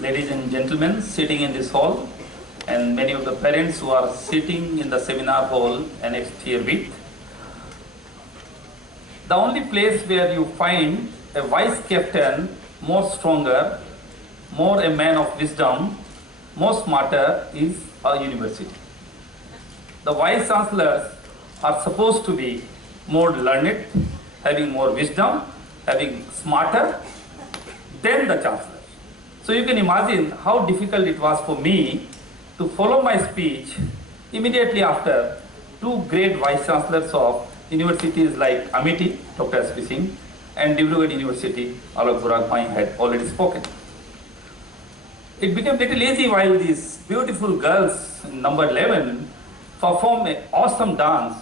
ladies and gentlemen sitting in this hall, and many of the parents who are sitting in the seminar hall annexed here with. The only place where you find a vice captain more stronger, more a man of wisdom, more smarter is a university. The vice chancellors are supposed to be more learned, having more wisdom, having smarter than the chancellor. So you can imagine how difficult it was for me to follow my speech immediately after two great vice chancellors of universities like Amity, Dr. S.P. Singh, and Dibrugarh University, Alok Buragmai had already spoken. It became a little easy while these beautiful girls in number 11 performed an awesome dance,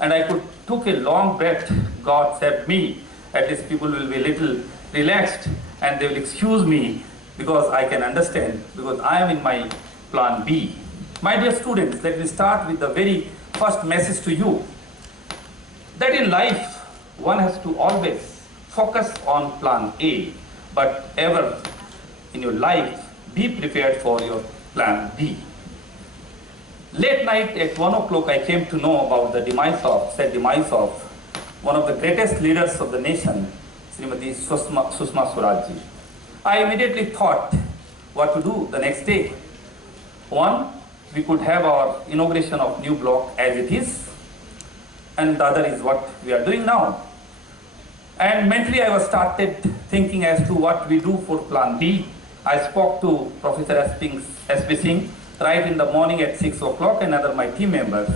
and I took a long breath. God saved me. At least people will be a little relaxed and they will excuse me because I can understand, because I am in my plan B. My dear students, let me start with the very first message to you, that in life one has to always focus on plan A, but ever in your life be prepared for your plan B. Late night at 1 o'clock I came to know about the demise of one of the greatest leaders of the nation, Srimati Sushma Swaraj ji. I immediately thought what to do the next day. One, we could have our inauguration of new block as it is, and the other is what we are doing now. And mentally I was started thinking as to what we do for plan B. I spoke to Professor S.P. Singh right in the morning at 6 o'clock and other my team members.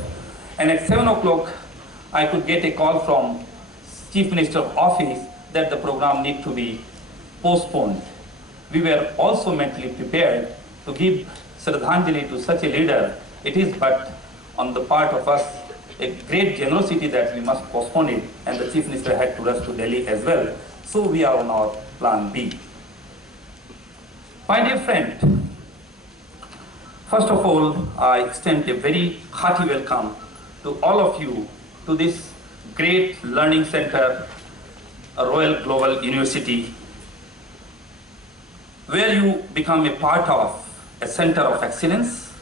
And at 7 o'clock I could get a call from Chief Minister's office that the program need to be postponed. We were also mentally prepared to give Shraddhanjali to such a leader. It is but on the part of us a great generosity that we must postpone it, and the Chief Minister had to rush to Delhi as well. So we are on our plan B. My dear friend, first of all, I extend a very hearty welcome to all of you to this great learning center, a Royal Global University, where you become a part of a center of excellence,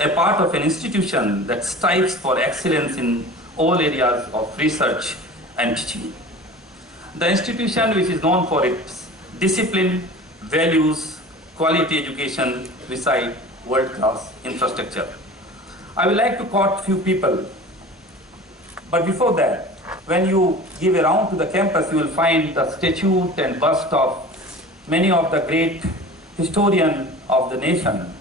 a part of an institution that strives for excellence in all areas of research and teaching. The institution which is known for its discipline, values, quality education beside world-class infrastructure. I would like to quote few people, but before that, when you give a round to the campus, you will find the statue and bust of many of the great historians of the nation.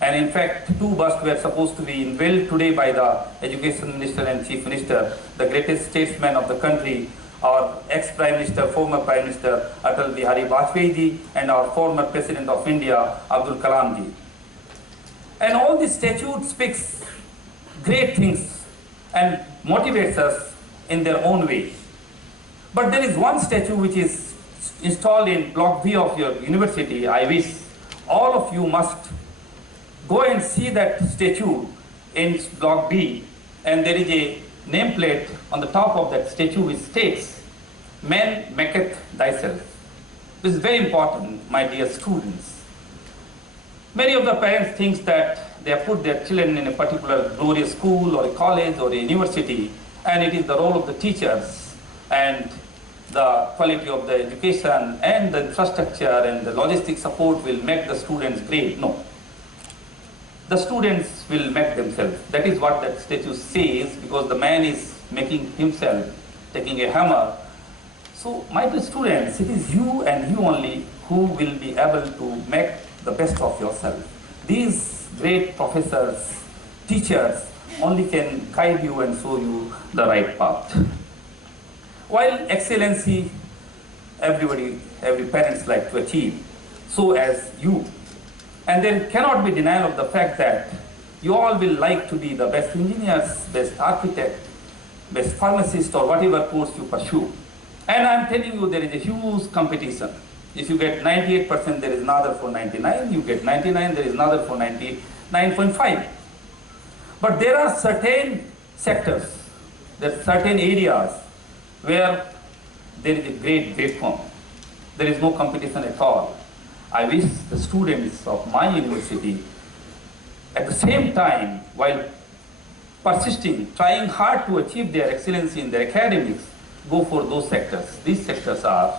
And in fact, two busts were supposed to be unveiled today by the Education Minister and Chief Minister, the greatest statesman of the country, our ex-Prime Minister, former Prime Minister Atal Bihari Vajpayee ji, and our former President of India, Abdul Kalam ji. And all this statute speaks great things and motivates us in their own way. But there is one statue which is installed in Block B of your university. I wish all of you must go and see that statue in Block B, and there is a nameplate on the top of that statue which states, "Man maketh thyself." This is very important, my dear students. Many of the parents think that they have put their children in a particular glorious school or a college or a university, and it is the role of the teachers and the quality of the education and the infrastructure and the logistic support will make the students great. No. The students will make themselves. That is what that statue says, because the man is making himself, taking a hammer. So, my dear students, it is you and you only who will be able to make the best of yourself. These great professors, teachers only can guide you and show you the right path. While excellency, every parents like to achieve, so as you. And there cannot be denial of the fact that you all will like to be the best engineers, best architect, best pharmacist, or whatever course you pursue. And I'm telling you, there is a huge competition. If you get 98%, there is another for 99. You get 99, there is another for 99.5. But there are certain sectors, there are certain areas where there is a great vacuum. There is no competition at all. I wish the students of my university, at the same time, while persisting, trying hard to achieve their excellency in their academics, go for those sectors. These sectors are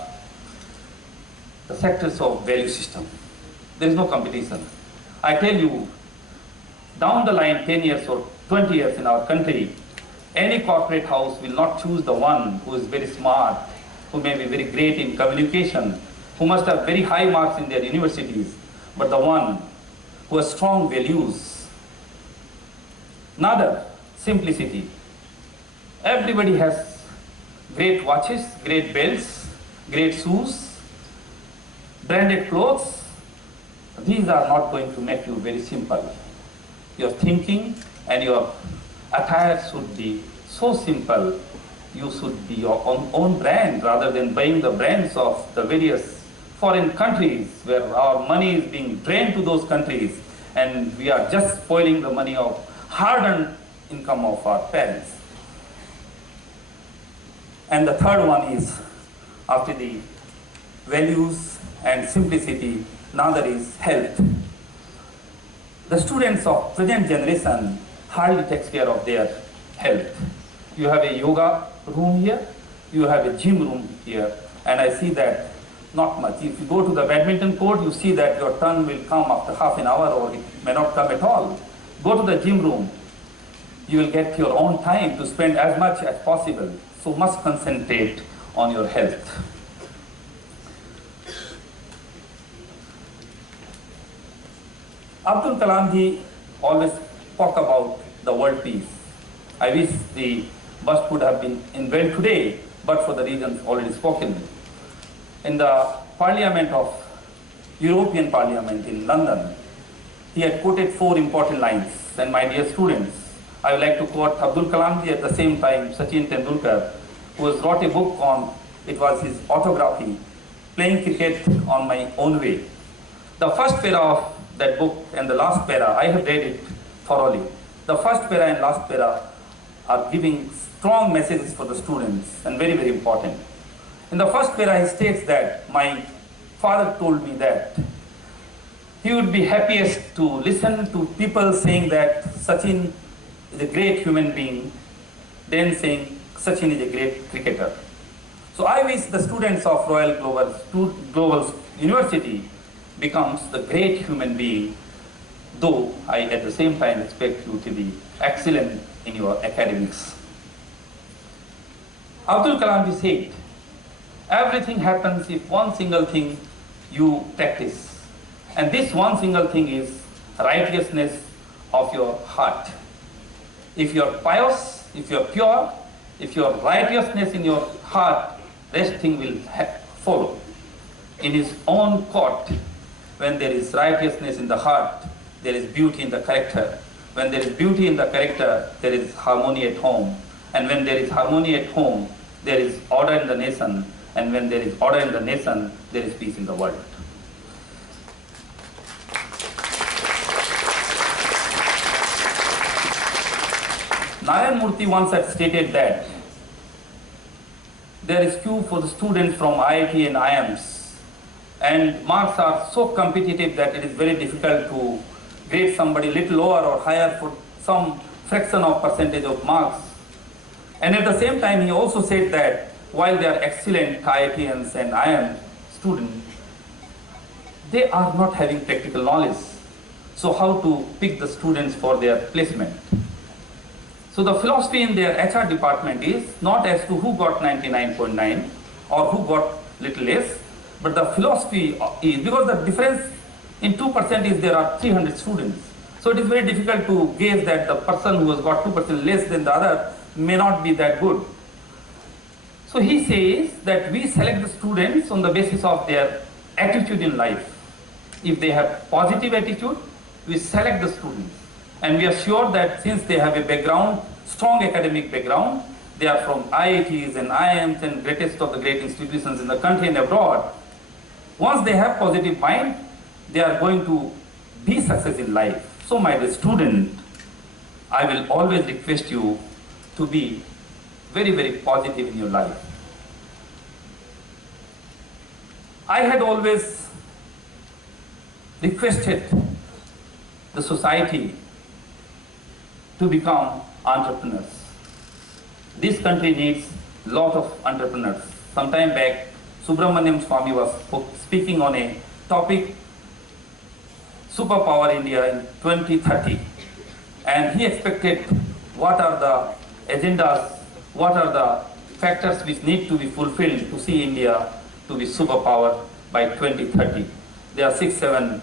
the sectors of value system. There is no competition. I tell you, down the line, 10 years or 20 years in our country, any corporate house will not choose the one who is very smart, who may be very great in communication, who must have very high marks in their universities, but the one who has strong values. Another, simplicity. Everybody has great watches, great belts, great shoes, branded clothes. These are not going to make you very simple. Your thinking and your attire should be so simple. You should be your own brand rather than buying the brands of the various foreign countries where our money is being drained to those countries and we are just spoiling the money of hard-earned income of our parents. And the third one is, after the values and simplicity, another is health. The students of present generation hardly takes care of their health. You have a yoga room here, you have a gym room here, and I see that not much. If you go to the badminton court, you see that your turn will come after half an hour or it may not come at all. Go to the gym room, you will get your own time to spend as much as possible. So must concentrate on your health. Abdul Kalam ji always talk about the world peace. I wish the bus would have been invented today, but for the reasons already spoken. In the Parliament of European Parliament in London, he had quoted 4 important lines. And my dear students, I would like to quote Abdul Kalam ji, at the same time Sachin Tendulkar, who has wrote a book on, it was his autobiography, Playing Cricket on My Own Way. The first para of that book and the last para, I have read it thoroughly. The first para and last para are giving strong messages for the students and very, very important. In the first para, he states that my father told me that he would be happiest to listen to people saying that Sachin is a great human being than saying Sachin is a great cricketer. So I wish the students of Royal Global University becomes the great human being, though I at the same time expect you to be excellent in your academics. Abdul Kalam ji said, everything happens if one single thing you practice. And this one single thing is righteousness of your heart. If you are pious, if you are pure, if your righteousness in your heart, rest thing will follow. In his own court, when there is righteousness in the heart, there is beauty in the character. When there is beauty in the character, there is harmony at home. And when there is harmony at home, there is order in the nation. And when there is order in the nation, there is peace in the world. Narayan Murthy once had stated that there is queue for the students from IIT and IIMs, and marks are so competitive that it is very difficult to grade somebody little lower or higher for some fraction of percentage of marks. And at the same time, he also said that while they are excellent IITians and IIM students, they are not having practical knowledge. So how to pick the students for their placement? So the philosophy in their HR department is not as to who got 99.9 or who got little less, but the philosophy is, because the difference in 2% is there are 300 students. So it is very difficult to gauge that the person who has got 2% less than the other may not be that good. So he says that we select the students on the basis of their attitude in life. If they have positive attitude, we select the students. And we are sure that since they have a background, strong academic background, they are from IITs and IIMs and greatest of the great institutions in the country and abroad. Once they have positive mind, they are going to be success in life. So my dear student, I will always request you to be very, very positive in your life. I had always requested the society to become entrepreneurs. This country needs a lot of entrepreneurs. Some time back, Subramaniam Swamy was speaking on a topic, Superpower India in 2030. And he expected what are the agendas, what are the factors which need to be fulfilled to see India to be superpower by 2030. There are 6-7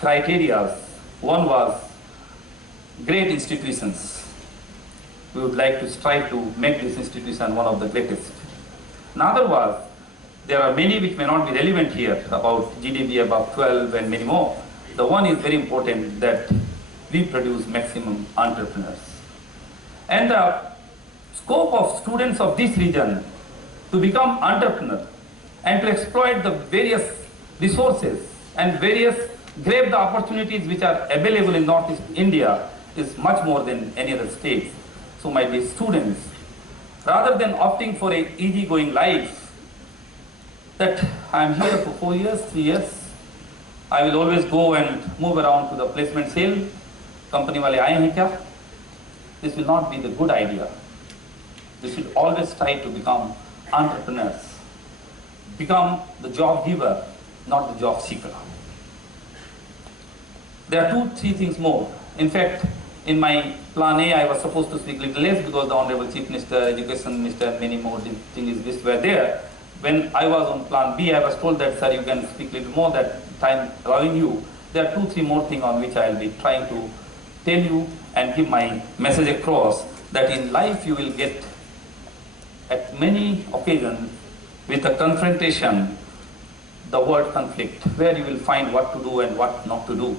criteria. One was great institutions. We would like to strive to make this institution one of the greatest. Another was, there are many which may not be relevant here about GDP above 12 and many more. The one is very important, that we produce maximum entrepreneurs. And the scope of students of this region to become entrepreneurs and to exploit the various resources and grab the opportunities which are available in Northeast India is much more than any other state. So my dear students, rather than opting for a easygoing life, that I am here for 4 years, 3 years, I will always go and move around to the placement sale, company wale aaye hain kya? This will not be the good idea. We should always try to become entrepreneurs, become the job giver, not the job seeker. There are 2-3 things more. In fact, in my plan A, I was supposed to speak little less because the Honorable Chief Minister, Education Minister, and many more things were there. When I was on plan B, I was told that, sir, you can speak little more, that time allowing you. There are 2-3 more things on which I will be trying to tell you and give my message across, that in life you will get at many occasions with a confrontation, the word conflict, where you will find what to do and what not to do.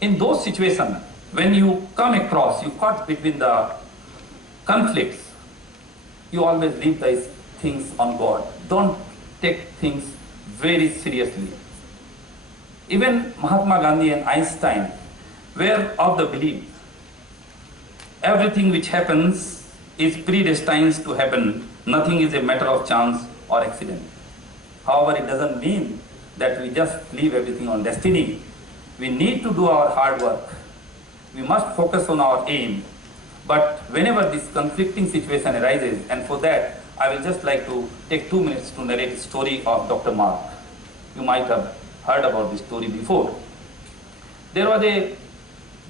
In those situations, when you come across, you caught between the conflicts, you always leave these things on God. Don't take things very seriously. Even Mahatma Gandhi and Einstein were of the belief everything which happens is predestined to happen. Nothing is a matter of chance or accident. However, it doesn't mean that we just leave everything on destiny. We need to do our hard work. We must focus on our aim. But whenever this conflicting situation arises, and for that, I will just like to take 2 minutes to narrate the story of Dr. Mark. You might have heard about this story before. There was a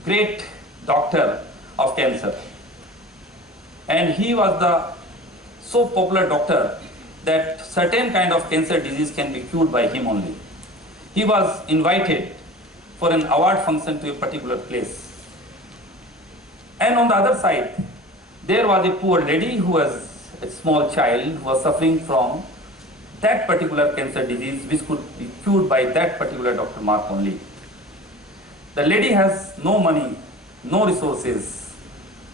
great doctor of cancer. And he was the so popular doctor that certain kind of cancer disease can be cured by him only. He was invited for an award function to a particular place. And on the other side, there was a poor lady who was a small child who was suffering from that particular cancer disease which could be cured by that particular Dr. Mark only. The lady has no money, no resources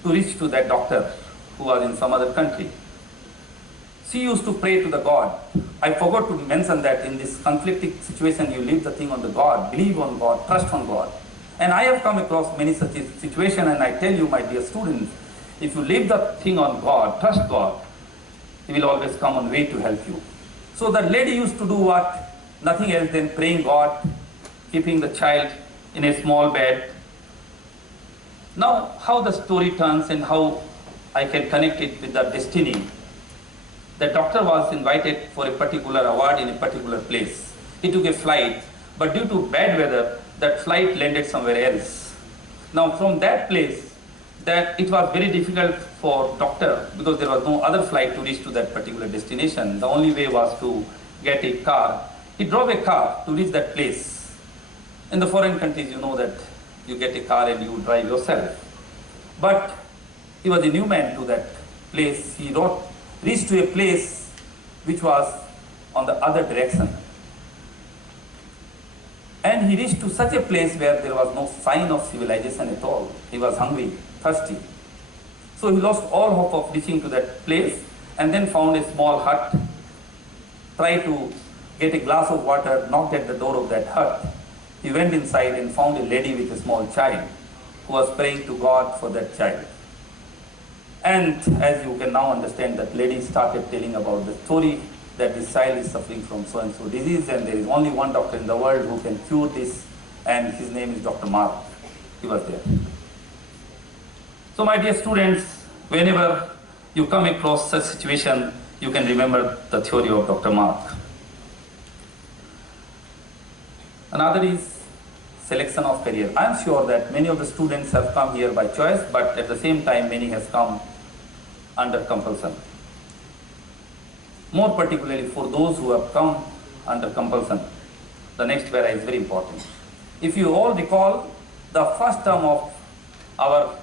to reach to that doctor who was in some other country. She used to pray to the God. I forgot to mention that in this conflicting situation, you leave the thing on the God, believe on God, trust on God. And I have come across many such situations, and I tell you, my dear students, if you leave the thing on God, trust God, He will always come on way to help you. So the lady used to do what? Nothing else than praying God, keeping the child in a small bed. Now, how the story turns and how I can connect it with the destiny. The doctor was invited for a particular award in a particular place. He took a flight, but due to bad weather, that flight landed somewhere else. Now from that place, that it was very difficult for doctor because there was no other flight to reach to that particular destination. The only way was to get a car. He drove a car to reach that place. In the foreign countries, you know that you get a car and you drive yourself. But he was a new man to that place. He reached to a place which was on the other direction. And he reached to such a place where there was no sign of civilization at all. He was hungry, thirsty. So he lost all hope of reaching to that place and then found a small hut, tried to get a glass of water, knocked at the door of that hut. He went inside and found a lady with a small child who was praying to God for that child. And as you can now understand, that lady started telling about the story that this child is suffering from so and so disease, and there is only one doctor in the world who can cure this, and his name is Dr. Mark. He was there. So my dear students, whenever you come across such situation, you can remember the theory of Dr. Mark. Another is selection of career. I am sure that many of the students have come here by choice, but at the same time many has come under compulsion. More particularly for those who have come under compulsion, the next para is very important. If you all recall, the first term of our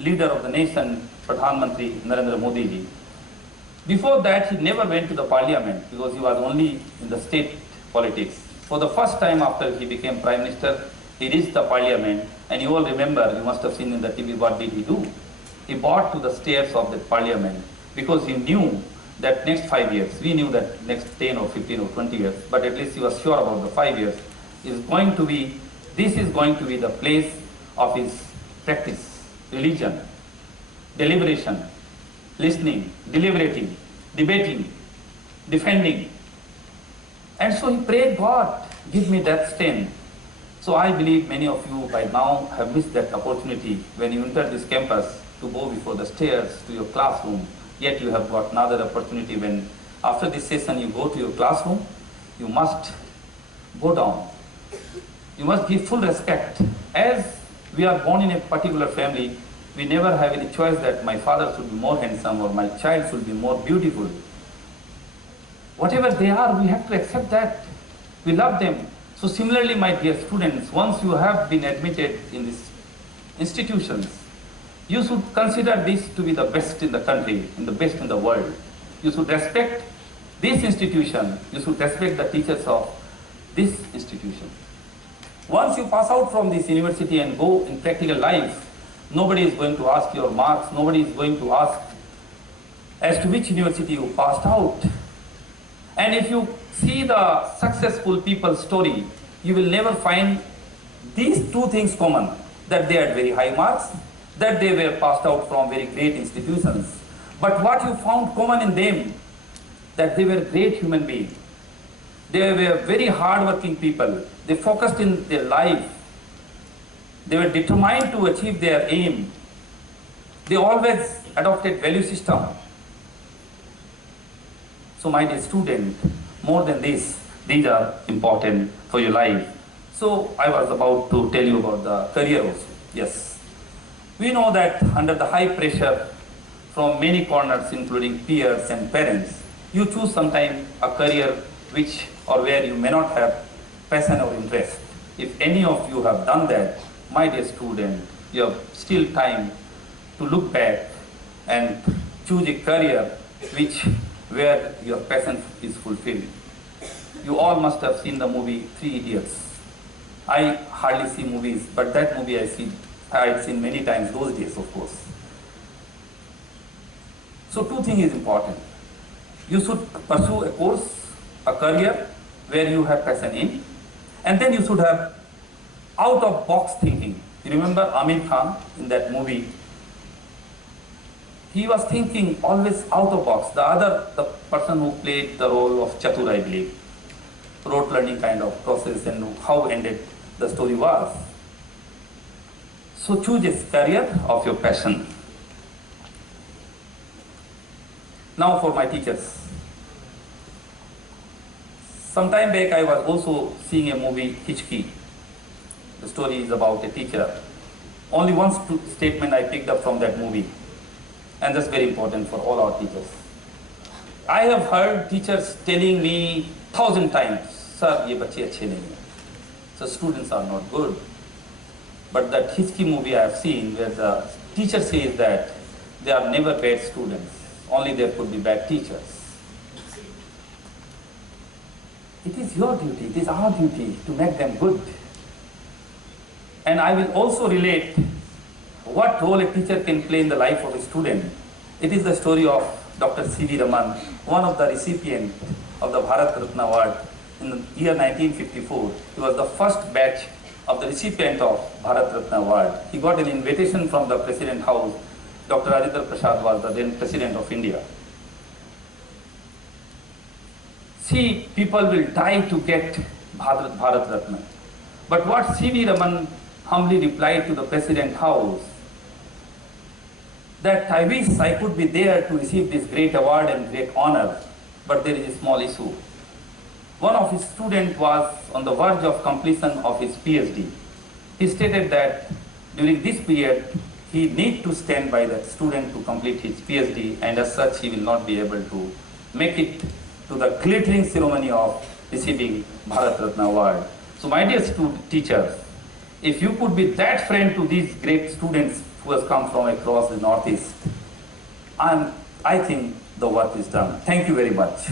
leader of the nation, Pradhan Mantri Narendra Modi ji, before that he never went to the parliament because he was only in the state politics. For the first time after he became Prime Minister, he reached the parliament, and you all remember, you must have seen in the TV, what did he do? He brought to the stairs of the parliament because he knew that next 5 years, we knew that next 10 or 15 or 20 years, but at least he was sure about the 5 years, this is going to be the place of his practice, religion, deliberation, listening, deliberating, debating, defending. And so he prayed, God, give me that strength. So I believe many of you by now have missed that opportunity when you enter this campus to go before the stairs to your classroom. Yet you have got another opportunity when after this session you go to your classroom, you must go down. You must give full respect. As we are born in a particular family, we never have any choice that my father should be more handsome or my child should be more beautiful. Whatever they are, we have to accept that. We love them. So similarly, my dear students, once you have been admitted in these institutions, you should consider this to be the best in the country, and the best in the world. You should respect this institution. You should respect the teachers of this institution. Once you pass out from this university and go in practical life, nobody is going to ask your marks. Nobody is going to ask as to which university you passed out. And if you see the successful people's story, you will never find these two things common, that they had very high marks, that they were passed out from very great institutions. But what you found common in them, that they were great human beings. They were very hard-working people. They focused in their life. They were determined to achieve their aim. They always adopted value system. So my dear student, more than this, these are important for your life. So I was about to tell you about the career also. Yes. We know that under the high pressure from many corners, including peers and parents, you choose sometime a career which or where you may not have passion or interest. If any of you have done that, my dear student, you have still time to look back and choose a career where your passion is fulfilled. You all must have seen the movie Three Idiots. I hardly see movies, but that movie I had seen many times those days, of course. So two things is important. You should pursue a course, a career where you have passion in, and then you should have out-of-box thinking. You remember Amir Khan in that movie? He was thinking always out of box. The person who played the role of Chatur, I believe, rote learning kind of process, and how ended the story was. So choose a career of your passion. Now for my teachers. Some time back I was also seeing a movie, Hichki. The story is about a teacher. Only one statement I picked up from that movie, and that's very important for all our teachers. I have heard teachers telling me 1,000 times, "Sir, ye bachche achhe nahi hain. So students are not good." But that Hichki movie I have seen where the teacher says that they are never bad students, only there could be bad teachers. It is your duty, it is our duty to make them good. And I will also relate what role a teacher can play in the life of a student. It is the story of Dr. C.V. Raman, one of the recipients of the Bharat Ratna Award in the year 1954. He was the first batch of the recipient of Bharat Ratna Award. He got an invitation from the President House. Dr. Rajendra Prasad was the then President of India. See, people will die to get Bharat Ratna. But what C.V. Raman humbly replied to the President House, that I wish I could be there to receive this great award and great honor, but there is a small issue. One of his students was on the verge of completion of his PhD. He stated that during this period, he needs to stand by that student to complete his PhD, and as such, he will not be able to make it to the glittering ceremony of receiving Bharat Ratna Award. So my dear teachers, if you could be that friend to these great students who has come from across the Northeast, I think the work is done. Thank you very much.